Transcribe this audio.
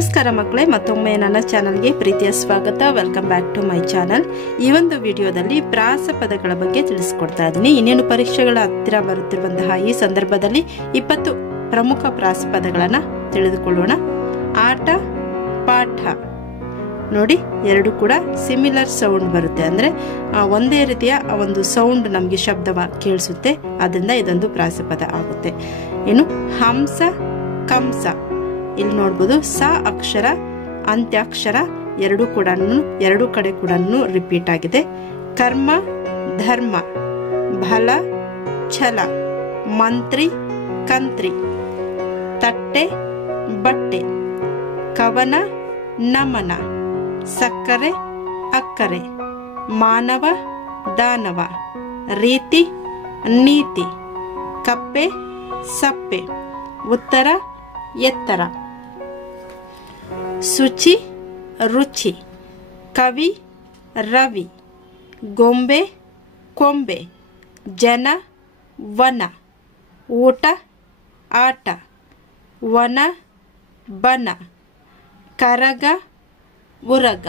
ನಮಸ್ಕಾರ ಮಕ್ಕಳೇ, ಮತ್ತೊಮ್ಮೆ ನನ್ನ ಚಾನಲ್ಗೆ ಪ್ರೀತಿಯ ಸ್ವಾಗತ. Welcome back to my channel. ಈ ಒಂದು ವಿಡಿಯೋದಲ್ಲಿ ಪ್ರಾಸ ಪದಗಳ ಬಗ್ಗೆ ತಿಳಿಸ್ಕೊಡ್ತಾ ಇದ್ದೀನಿ. ಇನ್ನೇನು ಪರೀಕ್ಷೆಗಳ ಹತ್ತಿರ ಬರುತ್ತಿರುವಂತಹ ಈ ಸಂದರ್ಭದಲ್ಲಿ 20 ಪ್ರಮುಖ ಪ್ರಾಸ ಪದಗಳನ್ನು ತಿಳಿದುಕೊಳ್ಳೋಣ. ಆಟ, ಪಾಠ. ನೋಡಿ, ಎರಡು ಕೂಡ ಸಿಮಿಲರ್ ಸೌಂಡ್ ಬರುತ್ತೆ, ಅಂದ್ರೆ ಒಂದೇ ರೀತಿಯ ಒಂದು ಸೌಂಡ್ ನಮಗೆ ಶಬ್ದ ಕೇಳಿಸುತ್ತೆ. ಅದರಿಂದ ಇದೊಂದು ಪ್ರಾಸಪದ ಆಗುತ್ತೆ. ಇನ್ನು ಹಂಸ, ಕಂಸ. ಇಲ್ಲಿ ನೋಡ್ಬೋದು, ಸ ಅಕ್ಷರ ಅಂತ್ಯಾಕ್ಷರ ಎರಡು ಕಡೆ ಕೂಡ ರಿಪೀಟ್ ಆಗಿದೆ. ಕರ್ಮ, ಧರ್ಮ. ಬಲ, ಛಲ. ಮಂತ್ರಿ, ಕಂತ್ರಿ. ತಟ್ಟೆ, ಬಟ್ಟೆ. ಕವನ, ನಮನ. ಸಕ್ಕರೆ, ಅಕ್ಕರೆ. ಮಾನವ, ದಾನವ. ರೀತಿ, ನೀತಿ. ಕಪ್ಪೆ, ಸಪ್ಪೆ. ಉತ್ತರ, ಎತ್ತರ. ಶುಚಿ, ರುಚಿ. ಕವಿ, ರವಿ. ಗೊಂಬೆ, ಕೊಂಬೆ. ಜನ, ವನ. ಊಟ, ಆಟ. ವನ, ಬನ. ಕರಗ, ಉರಗ.